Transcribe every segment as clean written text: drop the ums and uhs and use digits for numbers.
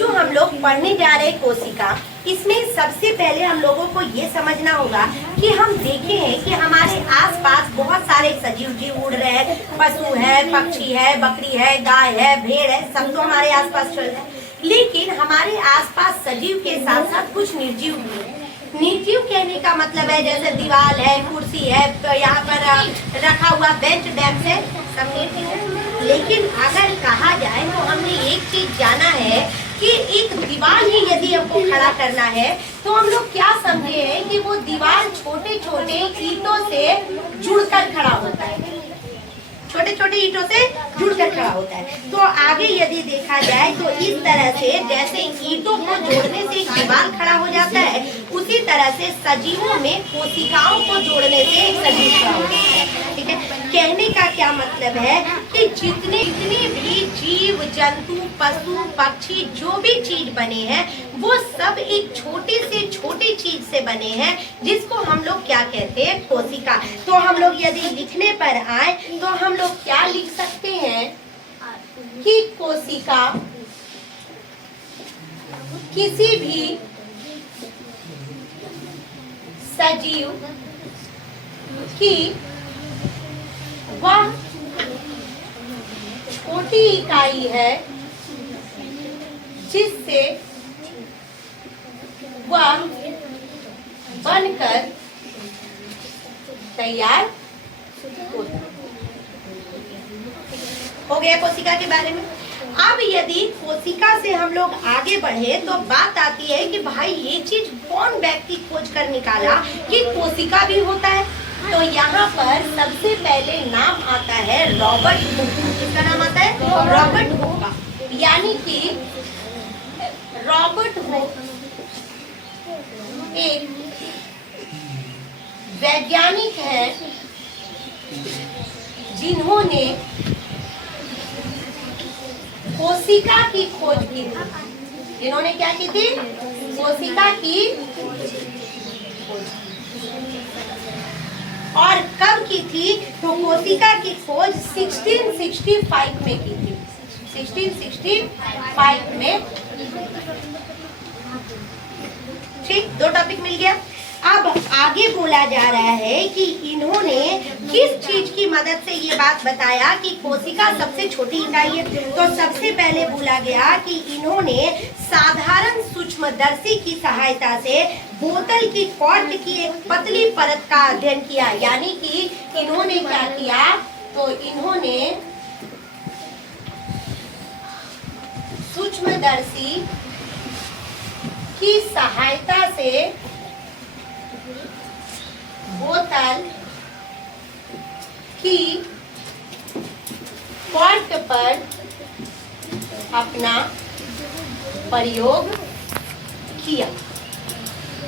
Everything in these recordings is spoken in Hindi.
जो हम लोग पढ़ने जा रहे हैं कोशिका, इसमें सबसे पहले हम लोगों को ये समझना होगा कि हम देखे हैं कि हमारे आसपास बहुत सारे सजीव जीव उड़ रहे हैं, पशु है, पक्षी है, बकरी है, गाय है, भेड़ है, सब तो हमारे आसपास चल रहे हैं। लेकिन हमारे आसपास सजीव के साथ साथ कुछ निर्जीव भी है। निर्जीव कहने का मतलब है जैसे दीवार है, कुर्सी है, तो यहाँ पर रखा हुआ बेंच डेस्क है, सब निर्जीव है। लेकिन अगर कहा जाए तो हमने एक चीज जाना है कि एक दीवार ही यदि हमको खड़ा करना है तो हम लोग क्या समझे हैं कि वो दीवार छोटे छोटे ईंटों से जुड़कर खड़ा होता है, छोटे छोटे ईंटों से जुड़कर खड़ा होता है। तो आगे यदि देखा जाए तो इस तरह से जैसे ईंटों को जोड़ने से एक दीवार खड़ा हो जाता है, उसी तरह से सजीवों में कोशिकाओं को जोड़ने से एक सजीव खड़ा हो जाता है। ठीक है, कहने का क्या मतलब है कि जितने भी जीव जंतु पशु पक्षी जो भी चीज बने हैं वो सब एक छोटे से छोटी चीज से बने हैं, जिसको हम लोग क्या कहते हैं, कोशिका। तो हम लोग यदि लिखने पर आए तो हम लोग क्या लिख सकते हैं कि कोशिका किसी भी सजीव की वह छोटी इकाई है जिससे वह बनकर तैयार होता है। हो गया कोशिका के बारे में। अब यदि कोशिका से हम लोग आगे बढ़े तो बात आती है कि भाई ये चीज कौन व्यक्ति खोज कर निकाला कि कोशिका भी होता है। तो यहाँ पर सबसे पहले नाम आता है रॉबर्ट हुक। किसका नाम आता है? रॉबर्ट हुक का। यानी कि रॉबर्ट हुक एक वैज्ञानिक है जिन्होंने कोशिका की खोज की थी। जिन्होंने क्या की थी? कोशिका की खोज। और कब की थी? तो कोशिका की खोज 1665 में की थी। 1665 में। ठीक, दो टॉपिक मिल गया। अब आगे बोला जा रहा है कि इन्होंने किस चीज की मदद से ये बात बताया कि कोशिका सबसे छोटी इकाई है। तो सबसे पहले बोला गया कि इन्होंने साधारण सूक्ष्मदर्शी की सहायता से बोतल की कॉर्क की एक पतली परत का अध्ययन किया। यानी कि इन्होंने क्या किया? तो इन्होंने सूक्ष्मदर्शी की सहायता से बोतल की कॉर्क पर अपना प्रयोग किया।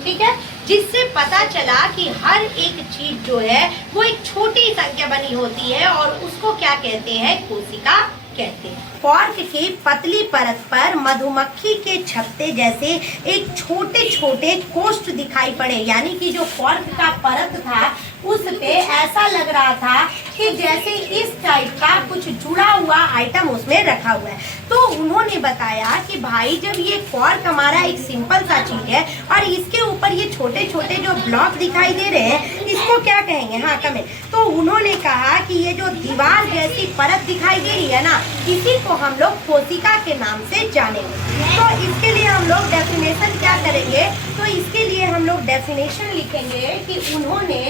ठीक है, जिससे पता चला कि हर एक चीज जो है वो एक छोटी संख्या बनी होती है और उसको क्या कहते हैं? कोशिका कहते हैं। कॉर्क की पतली परत पर मधुमक्खी के छत्ते जैसे एक छोटे छोटे कोष्ठ दिखाई पड़े। यानी कि जो कॉर्क का परत था उस पे ऐसा लग रहा था कि जैसे इस टाइप का कुछ जुड़ा हुआ आइटम उसमें रखा हुआ है। तो उन्होंने बताया कि भाई जब ये कॉर्क हमारा एक सिंपल सा चीज है और इसके ऊपर ये छोटे छोटे जो ब्लॉक दिखाई दे रहे हैं इसको क्या कहेंगे? हाँ, कमेंट। तो उन्होंने कहा कि ये जो दीवार जैसी परत दिखाई दे रही है ना, इसी को हम लोग कोशिका के नाम से जानेंगे। तो इसके लिए हम लोग डेफिनेशन क्या करेंगे? तो इसके लिए हम लोग डेफिनेशन लिखेंगे कि उन्होंने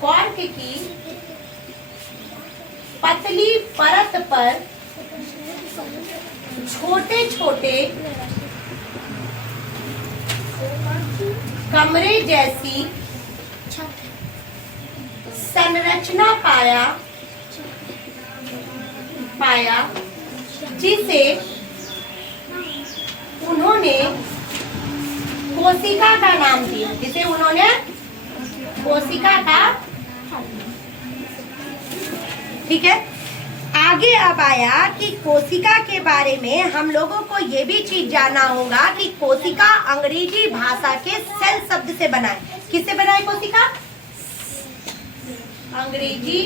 कॉर्क की पतली परत पर छोटे छोटे कमरे जैसी संरचना पाया जिसे उन्होंने कोशिका का नाम दिया। जिसे उन्होंने कोशिका का। ठीक है, आगे अब आया कि कोशिका के बारे में हम लोगों को ये भी चीज जानना होगा कि कोशिका अंग्रेजी भाषा के सेल शब्द से बना है। किससे बना है कोशिका? अंग्रेजी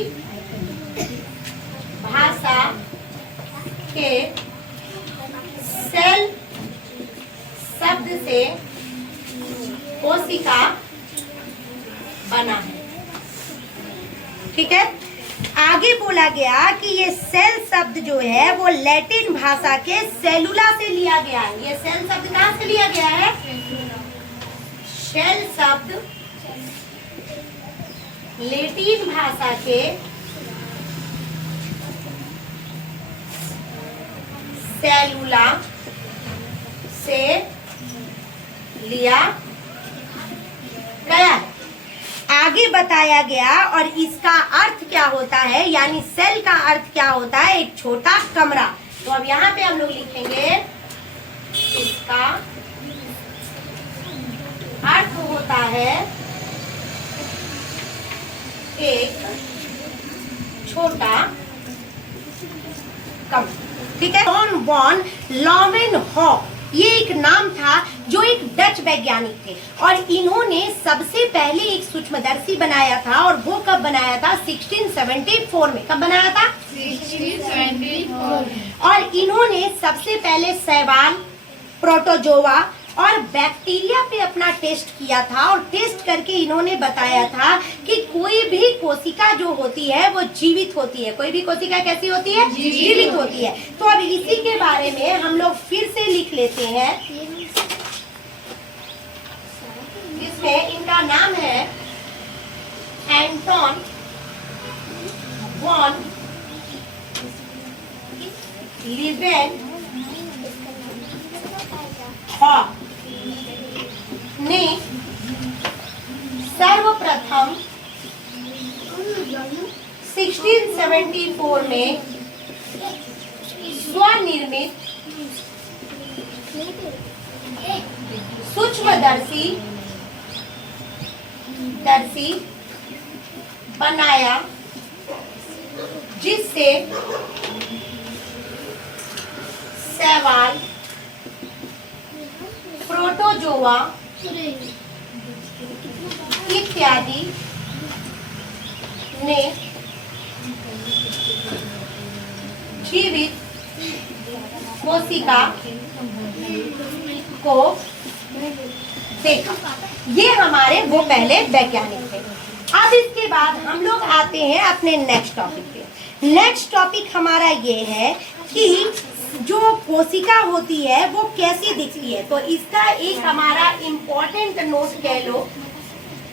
भाषा के सेल शब्द से कोशिका बना है। ठीक है, आगे बोला गया कि ये सेल शब्द जो है वो लैटिन भाषा के सेलुला से लिया गया है। ये सेल शब्द कहाँ से लिया गया है? सेल शब्द लैटिन भाषा के सेलुला से लिया गया है। आगे बताया गया और इसका अर्थ क्या होता है, यानी सेल का अर्थ क्या होता है? एक छोटा कमरा। तो अब यहाँ पे हम लोग लिखेंगे इसका अर्थ होता है एक छोटा कमरा। ठीक है, जॉन वॉन लॉवेनहॉक ये एक नाम था जो एक डच वैज्ञानिक थे और इन्होंने सबसे पहले एक सूक्ष्मदर्शी बनाया था। और वो कब बनाया था? 1674 में। कब बनाया था? 1674। और इन्होंने सबसे पहले शैवाल, प्रोटोजोआ और बैक्टीरिया पे अपना टेस्ट किया था और टेस्ट करके इन्होंने बताया था कि कोई भी कोशिका जो होती है वो जीवित होती है। कोई भी कोशिका कैसी होती है? जीवित होती है। तो अब इसी के बारे में हम लोग फिर से लिख लेते हैं। इसमें इनका नाम है एंटोन वॉन लीवेनहॉक ने सर्वप्रथम 1674 में स्वनिर्मित सूक्ष्मदर्शी बनाया, जिससे शैवाल, प्रोटोजोआ इत्यादि ने जीवित कोशिका को देखा। ये हमारे वो पहले वैज्ञानिक थे। अब इसके बाद हम लोग आते हैं अपने नेक्स्ट टॉपिक पे। नेक्स्ट टॉपिक हमारा ये है कि जो कोशिका होती है वो कैसी दिखती है। तो इसका एक हमारा इम्पोर्टेंट नोट कह लो।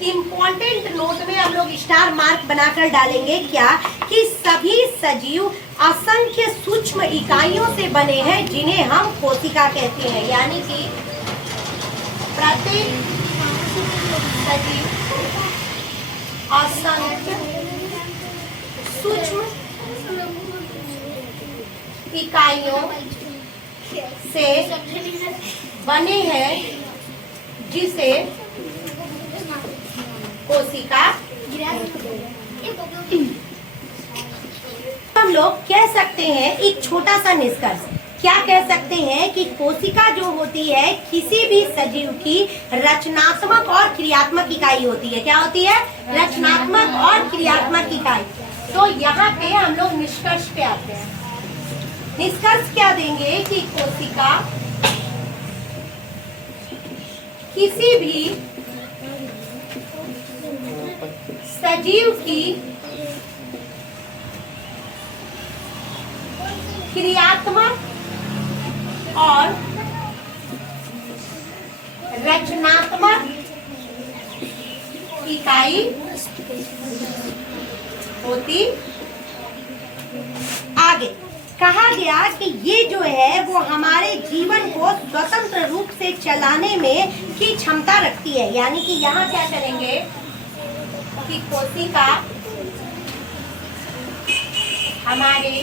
इम्पोर्टेंट नोट में हम लोग स्टार मार्क बनाकर डालेंगे क्या कि सभी सजीव असंख्य सूक्ष्म इकाइयों से बने हैं जिन्हें हम कोशिका कहते हैं। यानी कि प्रत्येक सजीव असंख्य सूक्ष्म इकाइयों से बने हैं जिसे कोशिका। हम लोग कह सकते हैं एक छोटा सा निष्कर्ष। क्या कह सकते हैं कि कोशिका जो होती है किसी भी सजीव की रचनात्मक और क्रियात्मक इकाई होती है। क्या होती है? रचनात्मक और क्रियात्मक इकाई। तो यहाँ पे हम लोग निष्कर्ष पे आते हैं। निष्कर्ष क्या देंगे कि कोशिका किसी भी सजीव की क्रियात्मक और रचनात्मक इकाई होती। आगे कहा गया कि ये जो है वो हमारे जीवन को स्वतंत्र रूप से चलाने में की क्षमता रखती है। यानी कि यहाँ क्या करेंगे कि कोशिका हमारे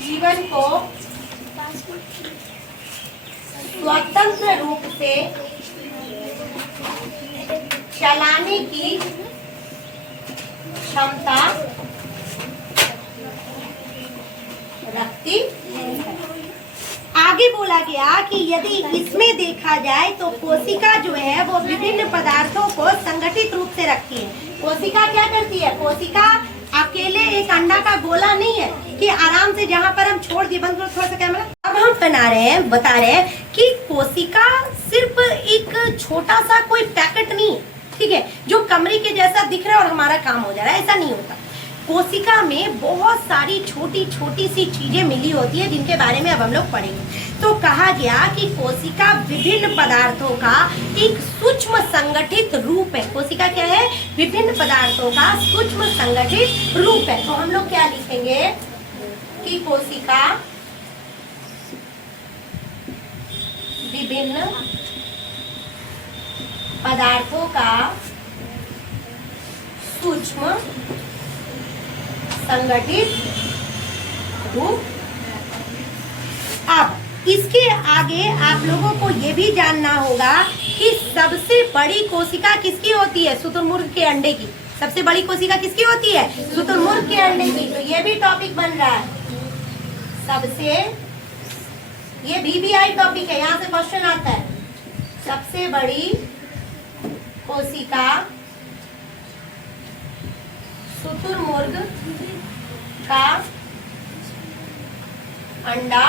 जीवन को स्वतंत्र रूप से चलाने की क्षमता रखती है। आगे बोला गया कि यदि इसमें देखा जाए तो कोशिका जो है वो विभिन्न पदार्थों को संगठित रूप से रखती है। कोशिका क्या करती है? कोशिका अकेले एक अंडा का गोला नहीं है कि आराम से जहाँ यहाँ पर हम छोड़ दिए, बंद करो थोड़ा सा कैमरा। अब हम बता रहे हैं कि कोशिका सिर्फ एक छोटा सा कोई पैकेट नहीं है, ठीक है, जो कमरे के जैसा दिख रहा है और हमारा काम हो जा रहा है, ऐसा नहीं होता। कोशिका में बहुत सारी छोटी छोटी सी चीजें मिली होती है जिनके बारे में अब हम लोग पढ़ेंगे। तो कहा गया कि कोशिका विभिन्न पदार्थों का एक सूक्ष्म संगठित रूप है। कोशिका क्या है? विभिन्न पदार्थों का सूक्ष्म संगठित रूप है। तो हम लोग क्या लिखेंगे कि कोशिका विभिन्न पदार्थों का सूक्ष्म संगठित रूप। अब इसके आगे आप लोगों को ये भी जानना होगा कि सबसे बड़ी कोशिका किसकी होती है? शुतुरमुर्ग के अंडे की। सबसे बड़ी कोशिका किसकी होती है? शुतुरमुर्ग के अंडे की। तो ये भी टॉपिक बन रहा है सबसे, ये VBI टॉपिक है, यहाँ से क्वेश्चन आता है। सबसे बड़ी कोशिका शुतुरमुर्ग का अंडा।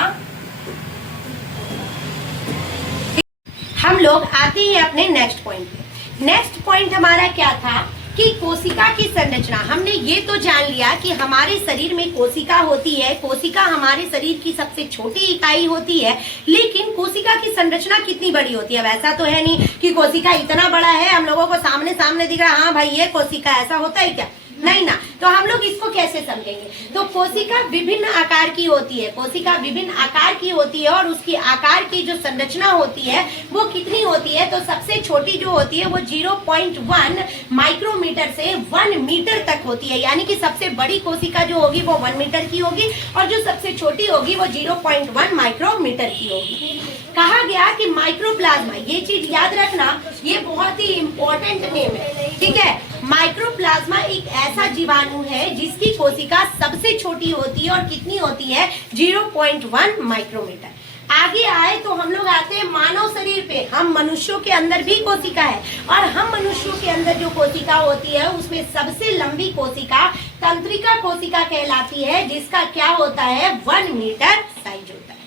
हम लोग आते हैं अपने नेक्स्ट पॉइंट पे। नेक्स्ट पॉइंट हमारा क्या था कि कोशिका की संरचना। हमने ये तो जान लिया कि हमारे शरीर में कोशिका होती है, कोशिका हमारे शरीर की सबसे छोटी इकाई होती है, लेकिन कोशिका की संरचना कितनी बड़ी होती है? वैसा तो है नहीं कि कोशिका इतना बड़ा है हम लोगों को सामने सामने दिख रहा, हाँ भाई ये कोशिका, ऐसा होता है क्या? नहीं ना। तो हम लोग इसको कैसे समझेंगे? तो कोशिका विभिन्न आकार की होती है, कोशिका विभिन्न आकार की होती है और उसकी आकार की जो संरचना होती है वो कितनी होती है? तो सबसे छोटी जो होती है वो 0.1 माइक्रोमीटर से 1 मीटर तक होती है, यानी कि सबसे बड़ी कोशिका जो होगी वो 1 मीटर की होगी और जो सबसे छोटी होगी वो 0.1 माइक्रोमीटर की होगी। कहा गया कि माइक्रोप्लाज्मा, ये चीज याद रखना, ये बहुत ही इंपॉर्टेंट नेम है, ठीक है। माइक्रोप्लाज्मा एक ऐसा जीवाणु है जिसकी कोशिका सबसे छोटी होती है और कितनी होती है? 0.1 माइक्रोमीटर। आगे आए तो हम लोग आते हैं मानव शरीर पे। हम मनुष्यों के अंदर भी कोशिका है और हम मनुष्यों के अंदर जो कोशिका होती है उसमें सबसे लंबी कोशिका तंत्रिका कोशिका कहलाती है, जिसका क्या होता है? 1 मीटर साइज होता है।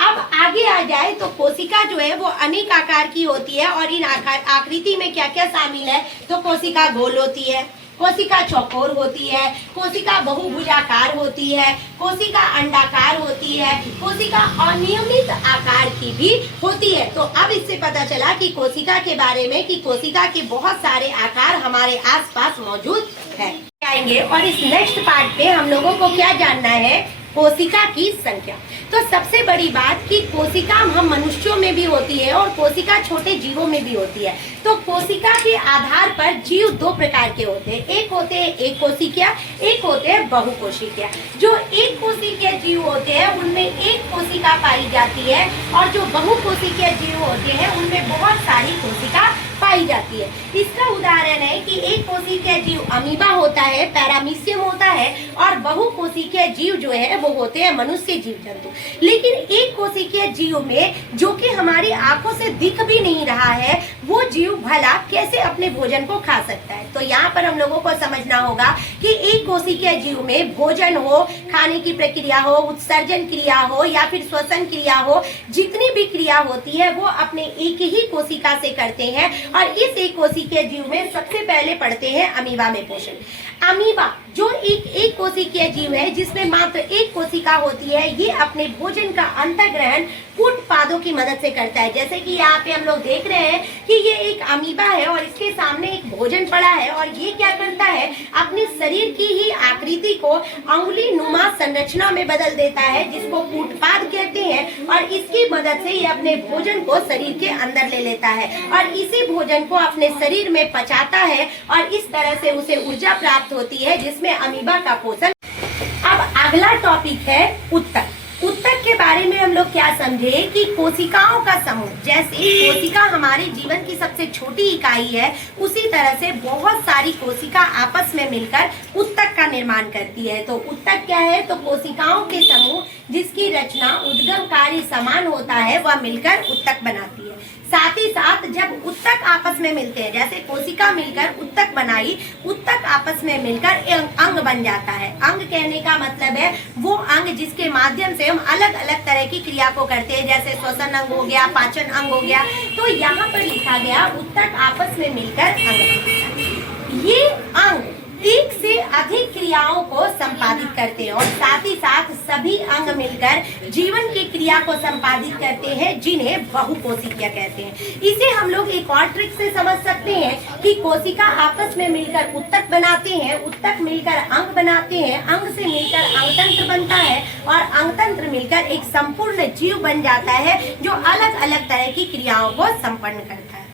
अब आगे आ जाए तो कोशिका जो है वो अनेक आकार की होती है और इन आकृति में क्या क्या शामिल है? तो कोशिका गोल होती है, कोशिका चौकोर होती है, कोशिका बहुभुजाकार होती है, कोशिका अंडाकार होती है, कोशिका अनियमित आकार की भी होती है। तो अब इससे पता चला कि कोशिका के बारे में कि कोशिका के बहुत सारे आकार हमारे आसपास मौजूद है। आएंगे और इस नेक्स्ट पार्ट पे हम लोगों को क्या जानना है? कोशिका की संख्या। तो सबसे बड़ी बात कि कोशिका हम मनुष्यों में भी होती है और कोशिका छोटे जीवों में भी होती है। तो कोशिका के आधार पर जीव 2 प्रकार के होते हैं, एक होते हैं एक कोशिकीय, एक होते हैं बहुकोशिकीय। जो एक कोशिकीय जीव होते हैं उनमें एक कोशिका पाई जाती है और जो बहुकोशिकीय जीव होते हैं उनमें बहुत सारी कोशिका पाई जाती है। इसका उदाहरण है कि एक कोशिकीय जीव अमीबा होता है, पैरामीशियम होता है और बहुकोशिकीय जीव जो है वो होते हैं मनुष्य जीव जंतु। लेकिन एक कोशिकीय जीव में जो कि हमारी आंखों से दिख भी नहीं रहा है, वो जीव भला कैसे अपने भोजन को खा सकता है? तो यहाँ पर हम लोगों को समझना होगा कि एक कोशिकीय जीव में भोजन हो, खाने की प्रक्रिया हो, उत्सर्जन क्रिया हो या फिर श्वसन क्रिया हो, जितनी भी क्रिया होती है वो अपने एक ही कोशिका से करते हैं और इस एक कोशिकीय जीव में सबसे पहले पढ़ते हैं अमीबा में पोषण। अमीबा जो एक कोशिकीय जीव है जिसमें मात्र एक कोशिका होती है, ये अपने भोजन का अंतर्ग्रहण कूट पादों की मदद से करता है। जैसे कि यहाँ पे हम लोग देख रहे हैं कि ये एक अमीबा है और इसके सामने एक भोजन पड़ा है और ये क्या करता है? अपने शरीर की ही आकृति को अंगुली नुमा संरचना में बदल देता है, जिसको कूटपाद कहते हैं और इसकी मदद से ये अपने भोजन को शरीर के अंदर ले लेता है और इसी भोजन को अपने शरीर में पचाता है और इस तरह से उसे ऊर्जा प्राप्त होती है, जिसमें अमीबा का पोषण। अब अगला टॉपिक है उत्तक। उत्तक के बारे में हम लोग क्या समझे कि कोशिकाओं का समूह। जैसे कोशिका हमारे जीवन की सबसे छोटी इकाई है, उसी तरह से बहुत सारी कोशिका आपस में मिलकर उत्तक का निर्माण करती है। तो उत्तक क्या है? तो कोशिकाओं के समूह जिसकी रचना उद्गम कार्य समान होता है, वह मिलकर उत्तक बनाती है। साथ ही साथ जब उत्तक आपस में मिलते हैं, जैसे कोशिका मिलकर उत्तक बनाई, उत्तक आपस में मिलकर अंग बन जाता है। अंग कहने का मतलब है वो अंग जिसके माध्यम से हम अलग अलग तरह की क्रिया को करते हैं, जैसे श्वसन अंग हो गया, पाचन अंग हो गया। तो यहाँ पर लिखा गया उत्तक आपस में मिलकर अंग। ये अंग एक से अधिक क्रियाओं को संपादित करते हैं और साथ ही साथ सभी अंग मिलकर जीवन की क्रिया को संपादित करते हैं, जिन्हें बहुकोशिकीय कहते हैं। इसे हम लोग एक और ट्रिक से समझ सकते हैं कि कोशिका आपस में मिलकर उत्तक बनाते हैं, उत्तक मिलकर अंग बनाते हैं, अंग से मिलकर अंगतंत्र बनता है और अंगतंत्र मिलकर एक संपूर्ण जीव बन जाता है जो अलग अलग तरह की क्रियाओं को संपन्न करता है।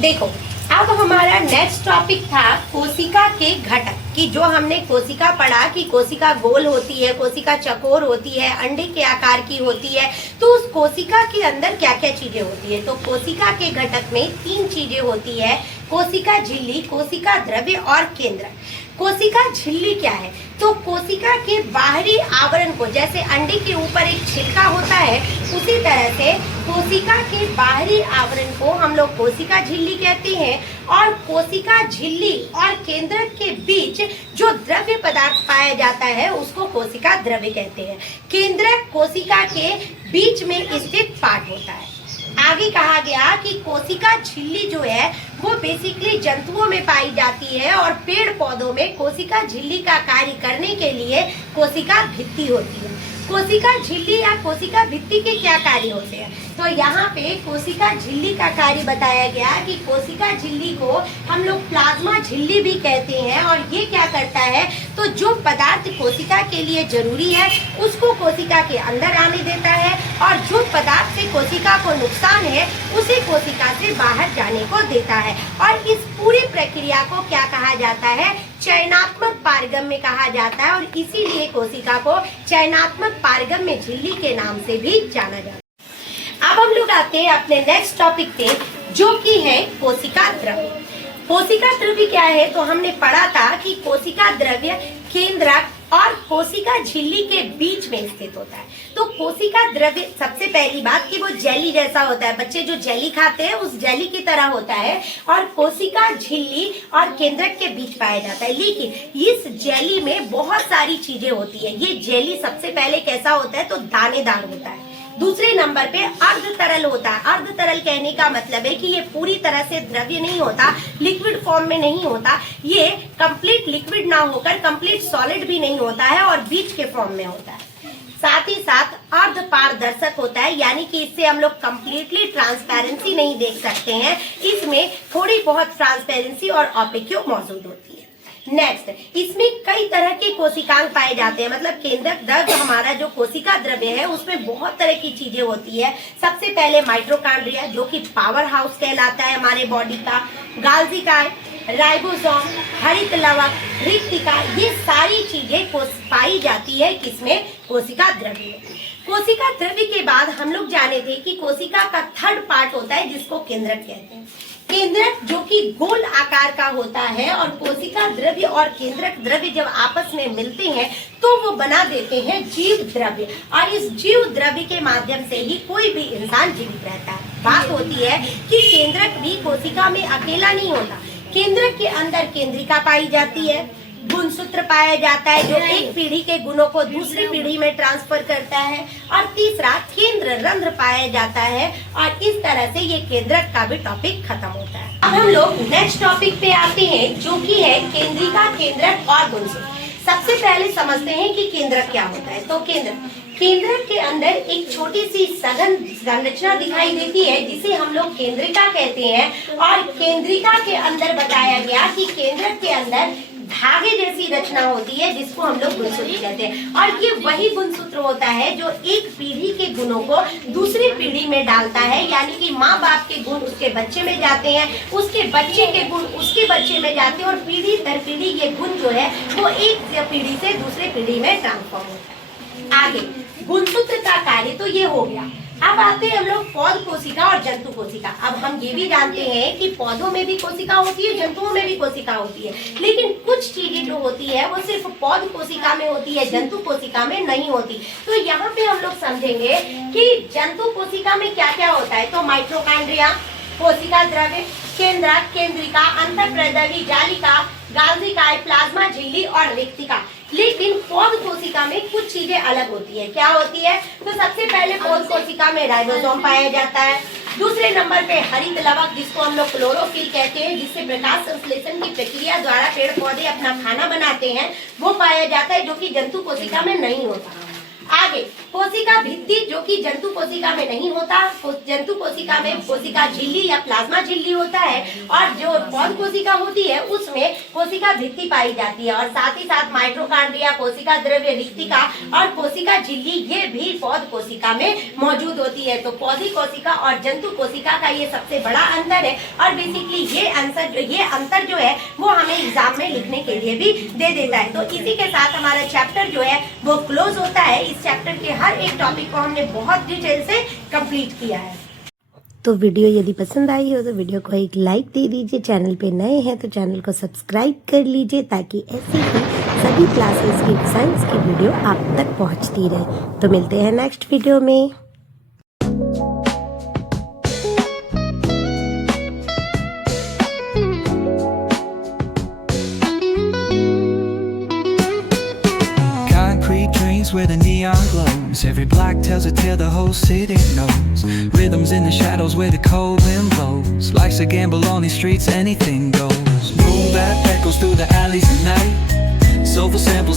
देखो, अब हमारा नेक्स्ट टॉपिक था कोशिका के घटक, कि जो हमने कोशिका पढ़ा कि कोशिका गोल होती है, कोशिका चकोर होती है, अंडे के आकार की होती है। तो उस कोशिका के अंदर क्या क्या चीजें होती है? तो कोशिका के घटक में 3 चीजें होती है, कोशिका झिल्ली, कोशिका द्रव्य और केंद्रक। कोशिका झिल्ली क्या है? तो कोशिका के बाहरी आवरण को, जैसे अंडे के ऊपर एक छिलका होता है, उसी तरह से कोशिका के बाहरी आवरण को हम लोग कोशिका झिल्ली कहते हैं। और कोशिका झिल्ली और केंद्रक के बीच जो द्रव्य पदार्थ पाया जाता है उसको कोशिका द्रव्य कहते हैं। केंद्रक कोशिका के बीच में स्थित पार्ट होता है। आगे कहा गया कि कोशिका झिल्ली जो है वो बेसिकली जंतुओं में पाई जाती है और पेड़ पौधों में कोशिका झिल्ली का कार्य करने के लिए कोशिका भित्ति होती है। कोशिका झिल्ली या कोशिका भित्ति के क्या कार्य होते हैं? तो यहाँ पे कोशिका झिल्ली का कार्य बताया गया कि कोशिका झिल्ली को हम लोग प्लाज्मा झिल्ली भी कहते हैं। और ये क्या करता है? तो जो पदार्थ कोशिका के लिए जरूरी है उसको कोशिका के अंदर आने देता है और जो पदार्थ से कोशिका को नुकसान है उसे कोशिका से बाहर जाने को देता है। और इस पूरी प्रक्रिया को क्या कहा जाता है? चयनात्मक पारगम्य कहा जाता है। और इसीलिए कोशिका को चयनात्मक पारगम्य झिल्ली के नाम से भी जाना जाता है। अब हम लोग आते हैं अपने नेक्स्ट टॉपिक पे, जो कि है कोशिका द्रव्य। कोशिका द्रव्य क्या है? तो हमने पढ़ा था कि कोशिका द्रव्य केंद्रक और कोशिका झिल्ली के बीच में स्थित होता है। तो कोशिका द्रव्य, सबसे पहली बात कि वो जेली जैसा होता है, बच्चे जो जेली खाते हैं उस जेली की तरह होता है। और कोशिका झिल्ली और केंद्रक के बीच पाया जाता है। लेकिन इस जेली में बहुत सारी चीजें होती है। ये जेली सबसे पहले कैसा होता है? तो दानेदार होता है। दूसरे नंबर पे अर्ध तरल होता है। अर्ध तरल कहने का मतलब है कि ये पूरी तरह से द्रव्य नहीं होता, लिक्विड फॉर्म में नहीं होता, ये कंप्लीट लिक्विड ना होकर कंप्लीट सॉलिड भी नहीं होता है और बीच के फॉर्म में होता है। साथ ही साथ अर्ध पारदर्शक होता है, यानी कि इससे हम लोग कंप्लीटली ट्रांसपेरेंसी नहीं देख सकते हैं, इसमें थोड़ी बहुत ट्रांसपेरेंसी और ऑपेक्यू मौजूद होती है। नेक्स्ट, इसमें कई तरह के कोशिकांग पाए जाते हैं। मतलब केंद्रक द्रव्य, हमारा जो कोशिका द्रव्य है उसमें बहुत तरह की चीजें होती है। सबसे पहले माइटोकॉन्ड्रिया, जो कि पावर हाउस कहलाता है हमारे बॉडी का, गाल्जी काय, राइबोसोम, हरित लवक, रिक्तिका, ये सारी चीजें पाई जाती है किसमें? कोशिका द्रव्य में। कोशिका द्रव्य के बाद हम लोग जाने थे कि कोशिका का थर्ड पार्ट होता है जिसको केंद्रक कहते हैं। केंद्रक जो कि गोल आकार का होता है और कोशिका द्रव्य और केंद्रक द्रव्य जब आपस में मिलते हैं तो वो बना देते हैं जीव द्रव्य। और इस जीव द्रव्य के माध्यम से ही कोई भी इंसान जीवित रहता है। बात होती है कि केंद्रक भी कोशिका में अकेला नहीं होता। केंद्रक के अंदर केंद्रिका पाई जाती है, गुणसूत्र पाया जाता है जो एक पीढ़ी के गुणों को दूसरी पीढ़ी में ट्रांसफर करता है, और तीसरा केंद्र रंध्र पाया जाता है। और इस तरह से ये केंद्रक का भी टॉपिक खत्म होता है। अब हम लोग नेक्स्ट टॉपिक पे आते हैं, जो कि है केंद्रिका, केंद्रक और गुणसूत्र। सबसे पहले समझते हैं कि केंद्रक क्या होता है। तो केंद्रक के अंदर एक छोटी सी सघन संरचना दिखाई देती है जिसे हम लोग केंद्रिका कहते हैं। और केंद्रिका के अंदर बताया गया कि केंद्रक के अंदर धागे जैसी रचना होती है जिसको हम लोग गुणसूत्र कहते हैं। और ये वही गुणसूत्र होता है जो एक पीढ़ी के गुणों को दूसरी पीढ़ी में डालता है, यानी कि माँ बाप के गुण उसके बच्चे में जाते हैं, उसके बच्चे के गुण उसके बच्चे में जाते हैं, और पीढ़ी दर पीढ़ी ये गुण जो है वो एक पीढ़ी से दूसरे पीढ़ी में ट्रांसफॉर्म होता है। आगे गुणसूत्र का कार्य तो ये हो गया। अब आते हैं हम लोग पौध कोशिका और जंतु कोशिका। अब हम ये भी जानते हैं कि पौधों में भी कोशिका होती है, जंतुओं में भी कोशिका होती है, लेकिन कुछ चीजें जो होती है वो सिर्फ पौध कोशिका में होती है, जंतु कोशिका में नहीं होती। तो यहाँ पे हम लोग समझेंगे कि जंतु कोशिका में क्या क्या होता है। तो माइटोकॉन्ड्रिया, कोशिका द्रव्य, केंद्रक, केंद्रिका, अंतःप्रद्रवी जालिका, गाल्जिकाय, प्लाज्मा झिल्ली और रिक्तिका। लेकिन पौध कोशिका में कुछ चीजें अलग होती है। क्या होती है? तो सबसे पहले पौध कोशिका में राइबोसोम पाया जाता है। दूसरे नंबर पे हरित लवक, जिसको हम लोग क्लोरोफिल कहते हैं, जिससे प्रकाश संश्लेषण की प्रक्रिया द्वारा पेड़ पौधे अपना खाना बनाते हैं, वो पाया जाता है, जो कि जंतु कोशिका में नहीं होता। आगे कोशिका भित्ति, जो कि जंतु कोशिका में नहीं होता। जंतु कोशिका में कोशिका झिल्ली या प्लाज्मा झिल्ली होता है, और जो पौध कोशिका होती है उसमें कोशिका भित्ति पाई जाती है। और साथ ही साथ माइटोकॉन्ड्रिया, कोशिका द्रव्य, रिक्तिका और कोशिका झिल्ली, ये भी पौध कोशिका में मौजूद होती है। तो पौधी कोशिका और जंतु कोशिका का ये सबसे बड़ा अंतर है, और बेसिकली ये अंतर जो है वो हमें एग्जाम में लिखने के लिए भी दे देता है। तो इसी के साथ हमारा चैप्टर जो है वो क्लोज होता है। इस चैप्टर के हर एक टॉपिक को हमने बहुत डिटेल से कंप्लीट किया है। तो वीडियो यदि पसंद आई हो तो वीडियो को एक लाइक दे दीजिए। चैनल पे नए हैं तो चैनल को सब्सक्राइब कर लीजिए, ताकि ऐसी ही सभी क्लासेस की साइंस की वीडियो आप तक पहुंचती रहे। तो मिलते हैं नेक्स्ट वीडियो में। Where the neon glows, every block tells a tale the whole city knows. Rhythms in the shadows where the cold wind blows. Life's a gamble on these streets, anything goes. Moon that echoes through the alleys at night. Soulful samples